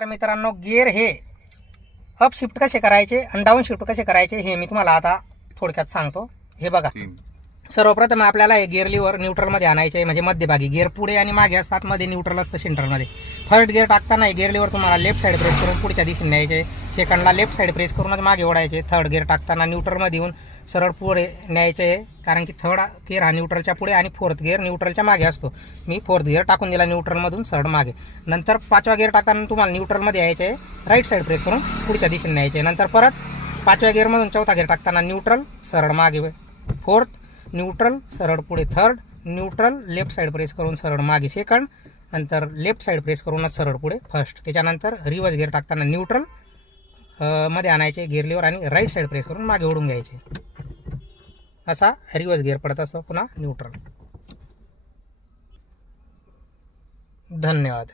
तर मित्रांनो, गिअर हे अप शिफ्ट कसे करायचे आणि डाऊन शिफ्ट कसे करायचे हे मी तुम्हाला आता थोडक्यात सांगतो. हे बघा, सर्वप्रथम आपल्याला हे गिअर लिव्हर न्यूट्रलमध्ये आणायचे, म्हणजे मध्यभागी. गिअर पुढे आणि मागे असतात, मध्ये न्यूट्रल असतं सेंटरमध्ये. फर्स्ट गिअर टाकताना हे गिअर लिव्हर तुम्हाला लेफ्ट साईड प्रेस करून पुढच्या दिशेने न्यायचे. सेकंडला लेफ्ट साईड प्रेस करूनच मागे ओढायचे. थर्ड गिअर टाकताना न्यूट्रलमध्ये येऊन सरळ पुढे न्यायचे, कारण की थर्ड गिअर हा न्यूट्रलच्या पुढे आणि फोर्थ गिअर न्यूट्रलच्या मागे असतो. मी फोर्थ गिअर टाकून दिला न्यूट्रलमधून सरळ मागे. नंतर पाचवा गिअर टाकताना तुम्हाला न्यूट्रलमध्ये यायचे, राईट साईड प्रेस करून पुढच्या दिशेने न्यायचे. नंतर परत पाचव्या गिअरमधून चौथा गिअर टाकताना न्यूट्रल सरळ मागे, फोर्थ न्यूट्रल सरळ पुढे, third neutral left side press करून सरळ मागे सेकंड, नंतर लेफ्ट साईड प्रेस करूनच सरळ पुढे फर्स्ट. त्याच्यानंतर रिवर्स गिअर टाकताना न्यूट्रल मध्ये आणायचे गिअर लिव्हर आणि राईट साईड प्रेस करून मागे ओढून घ्यायचे. असा रिवर्स गिअर पडत असतो, पुन्हा न्यूट्रल. धन्यवाद.